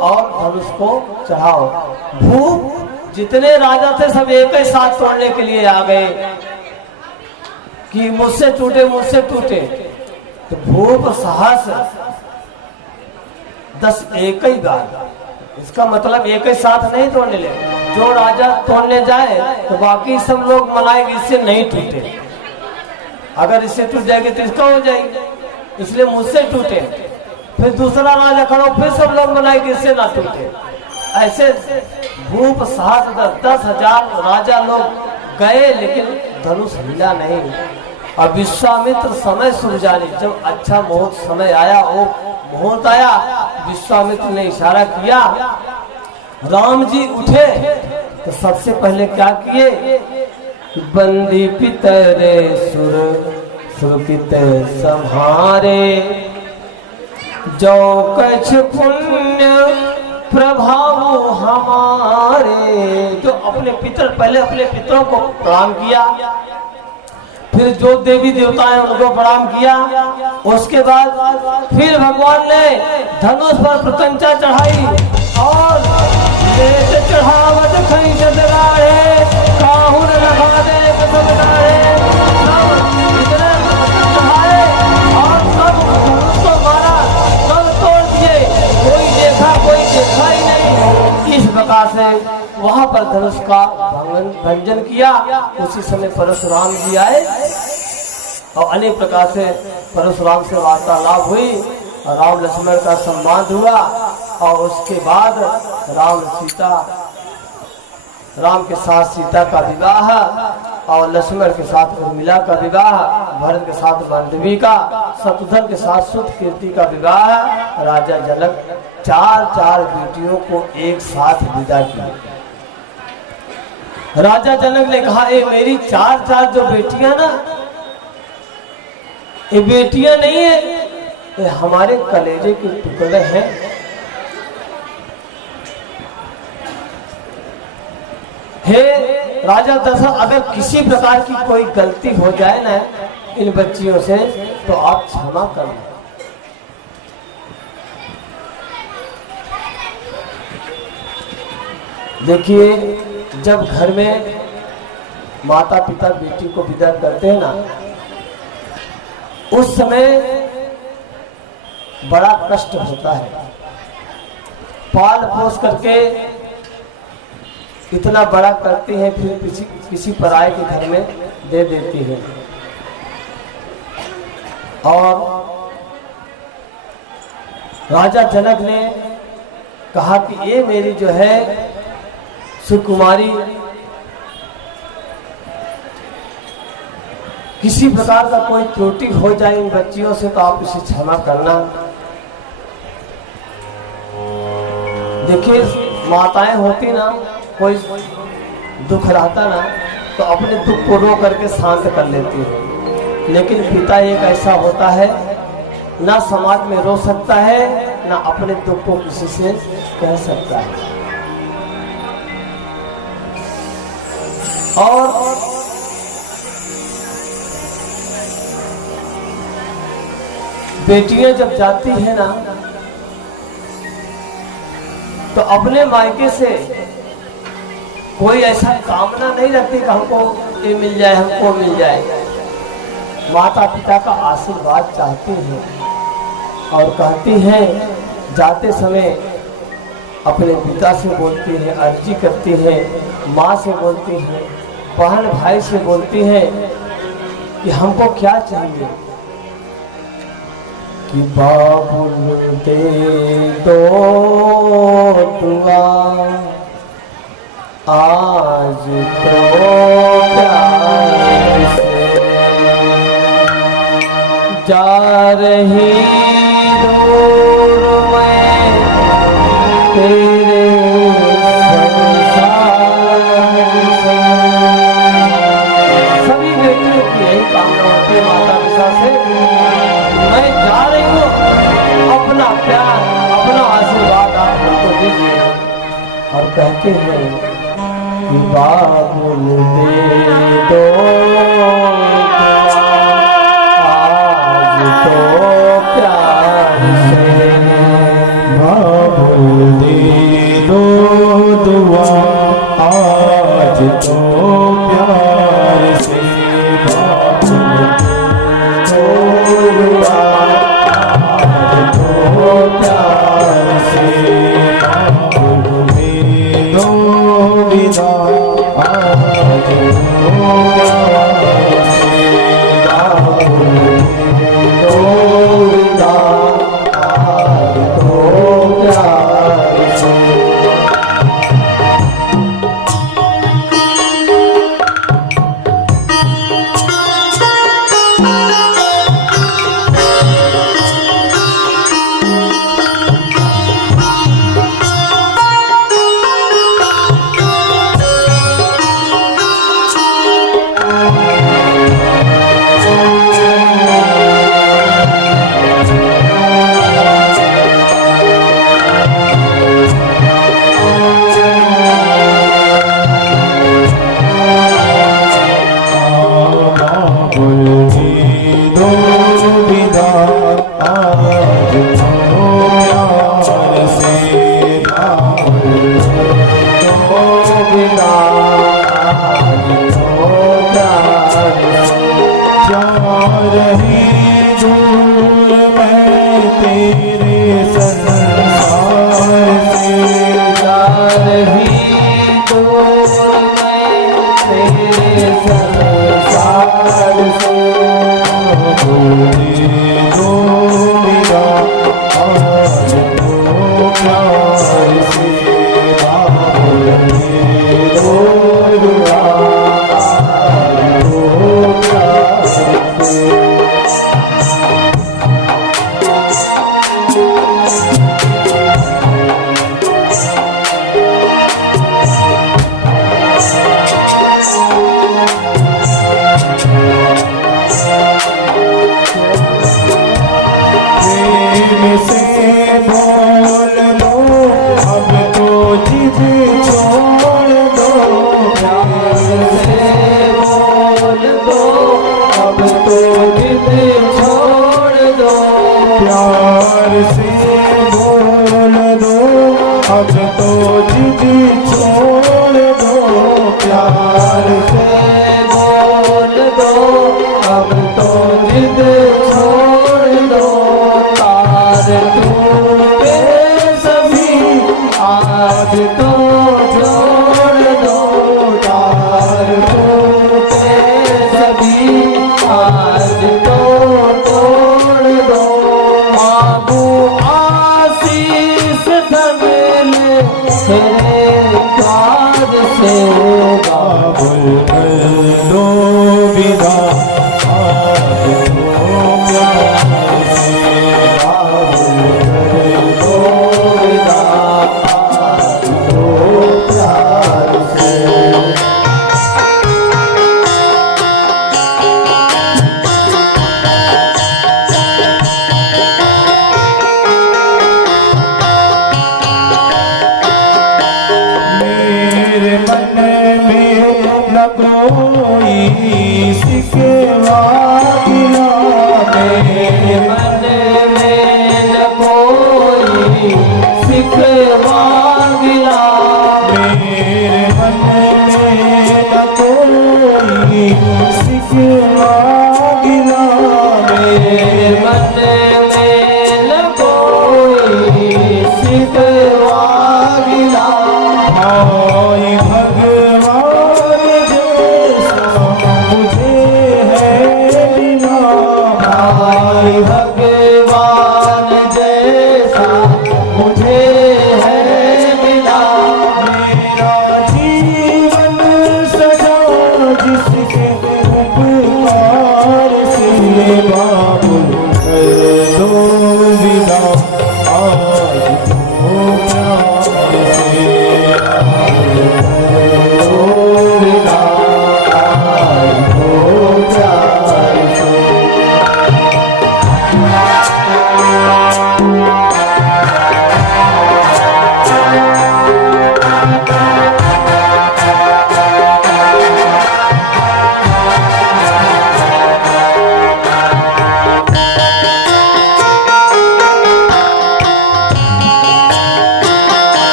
और धनुष को चढ़ाओ। भूप जितने राजा थे सब एक ही साथ तोड़ने के लिए आ गए कि मुझसे टूटे, मुझसे टूटे। तो भूप साहस 10 एक ही बार, इसका मतलब एक ही साथ नहीं तोड़ने लगे। जो राजा तोड़ने जाए तो बाकी सब लोग मनाएंगे इससे नहीं टूटे, अगर इससे टूट जाएगी तो इसका हो जाएगी, इसलिए मुझसे टूटे। फिर दूसरा राजा खड़ा, फिर सब लोग मनाएंगे इससे ना टूटे। ऐसे भूप साहस 10,000 राजा लोग गए, लेकिन धनुष हिला नहीं। अब विश्वामित्र समय सुलझाने, जब अच्छा मुहूर्त समय आया, वो मुहूर्त आया, विश्वामित्र ने इशारा किया, राम जी उठे तो सबसे पहले क्या किए, बंदी पितरे सुर सुरकित संहारे, जो कछ पुण्य प्रभाव हमारे। तो अपने पितर, पहले अपने पितरों को प्रणाम किया, फिर जो देवी देवता हैं उनको प्रणाम किया। उसके बाद फिर भगवान ने धनुष पर प्रत्यंचा चढ़ाई और चढ़ावत खई चढ़ाए, काहुन लगा दे चढ़ाए और सब धनुष को मारा, सब तोड़ दिए। कोई देखा, कोई देखा ही नहीं। इस प्रकार से वहां पर धनुष का भंजन किया। उसी समय परशुराम जी आए और अनेक प्रकार से परशुराम से वार्तालाप हुई, राम लक्ष्मण का संवाद हुआ। और उसके बाद राम के साथ सीता का विवाह और लक्ष्मण के साथ उर्मिला का विवाह, भरत के साथ मांडवी का, शत्रुघ्न के साथ सुतकीर्ति का विवाह। राजा जनक 4 बेटियों को एक साथ विदा किया। राजा जनक ने कहा, ए मेरी 4 जो बेटियां ना, ये बेटियां नहीं है, ये हमारे कलेजे के टुकड़े हैं। हे राजा दशरथ, अगर किसी प्रकार की कोई गलती हो जाए ना इन बच्चियों से तो आप क्षमा कर दो। देखिए, जब घर में माता पिता बेटी को विदा करते हैं ना, उस समय बड़ा कष्ट होता है। पाल पोस करके इतना बड़ा करती हैं, फिर किसी पराये के घर में दे देती है। और राजा जनक ने कहा कि ये मेरी जो है सुकुमारी, किसी प्रकार का कोई त्रुटि हो जाए इन बच्चियों से तो आप इसे क्षमा करना। देखिए, माताएं होती ना, कोई दुख रहता ना तो अपने दुख को रो करके शांत कर लेती है, लेकिन पिता एक ऐसा होता है, ना समाज में रो सकता है, ना अपने दुख को किसी से कह सकता है। और बेटियां जब जाती है ना तो अपने मायके से कोई ऐसा कामना नहीं रखती कि हमको ये मिल जाए, हमको मिल जाए। माता पिता का आशीर्वाद चाहती है और कहती है, जाते समय अपने पिता से बोलती है, अर्जी करती है, माँ से बोलती है, बहन भाई से बोलती है कि हमको क्या चाहिए, कि बाबुल दे दो दुआ आज तो प्यार से जा रही दूर मैं तेरे संसार से। सभी बेटियों की यही कामना होती है माता पिता से, मैं जा रही हूँ, अपना प्यार, अपना आशीर्वाद आप और कहते हैं कि बाबुल दे दो आज तो प्यार से, बाबुल दे दो दुआ आज तो प्यार से, बाबुल दो दुआ आज तो प्यार से, बाबुल दे दो विदा आज तो प्यार से, बाबुल दो विदा आज तो प्यार से। प्यार से बोल दो अब तो जिद छोड़ दो, प्यार से बोल दो अब तो जिद छोड़ दो, तार टूटे सभी आज तो छोड़ दो, तार टूटे सभी आज तो तोड़ दो। बाबू आशीष धन ले तेरे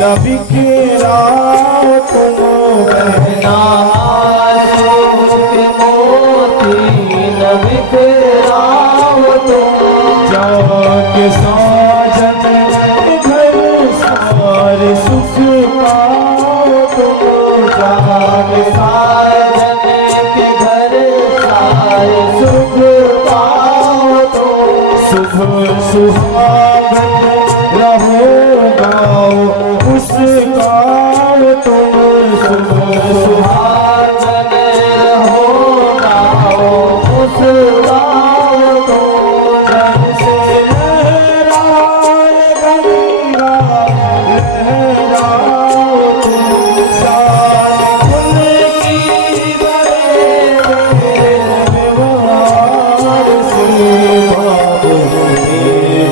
न बिखराओ तुम गहना सूरज मोती न बिखराओ तुम। जाके साजन घर सारे सुख पाओ तुम जाके साजन के घर सारे सुख पाओ तुम। शुभ सुहागन रहो गाओ मुस्काओ तुम शुभ सुहागन रहो गाओ मुस्काओ तुम। जब से लहराए गंगा लहराओ तुम सारे खुल की बड़े व्यवहार से बाबू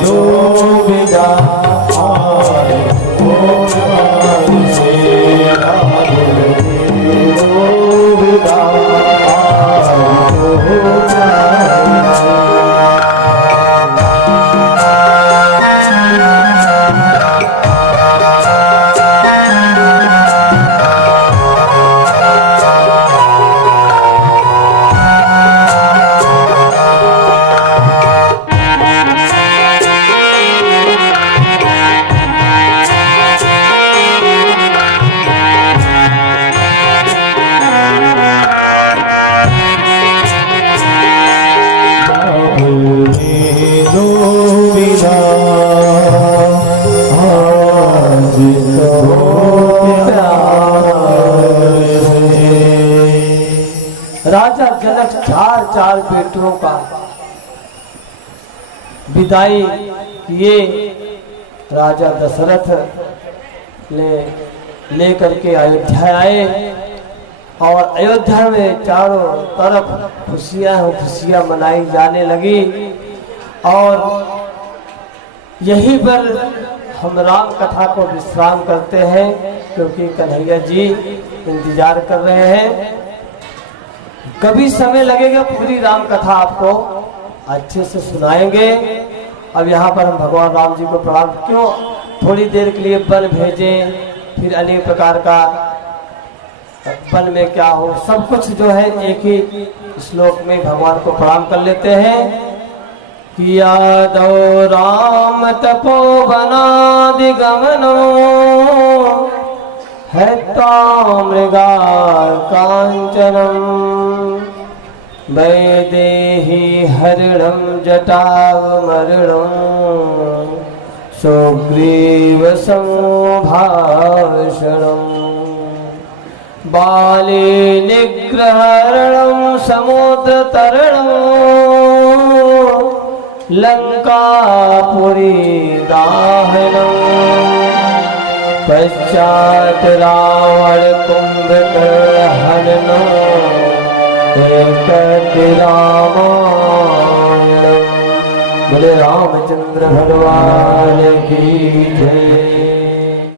दो विदा आए ओ प्यार से बाबू दो विदा आए ओ प्यार से। राजा जनक चार चार बेटों का विदाई किए। राजा दशरथ ले करके अयोध्या आए और अयोध्या में चारों तरफ खुशियां मनाई जाने लगी। और यहीं पर हम राम कथा को विश्राम करते हैं क्योंकि कन्हैया जी इंतजार कर रहे हैं। कभी समय लगेगा पूरी राम कथा आपको अच्छे से सुनाएंगे। अब यहाँ पर हम भगवान राम जी को प्रणाम क्यों थोड़ी देर के लिए वन भेजें, फिर अनेक प्रकार का वन में क्या हो सब कुछ जो है एक ही श्लोक में भगवान को प्रणाम कर लेते हैं। कि यादव राम तपोवनादि गमनो है मृगा कांचनम वैदेही हरिणम जटावमरणम सुग्रीव संभाषणम बाली निग्रहरणम समुद्र तरणम लंकापुरी दाहनम पश्चात रावण कुंभकर्ण एक रामायण। बोले रामचंद्र भगवान की जय।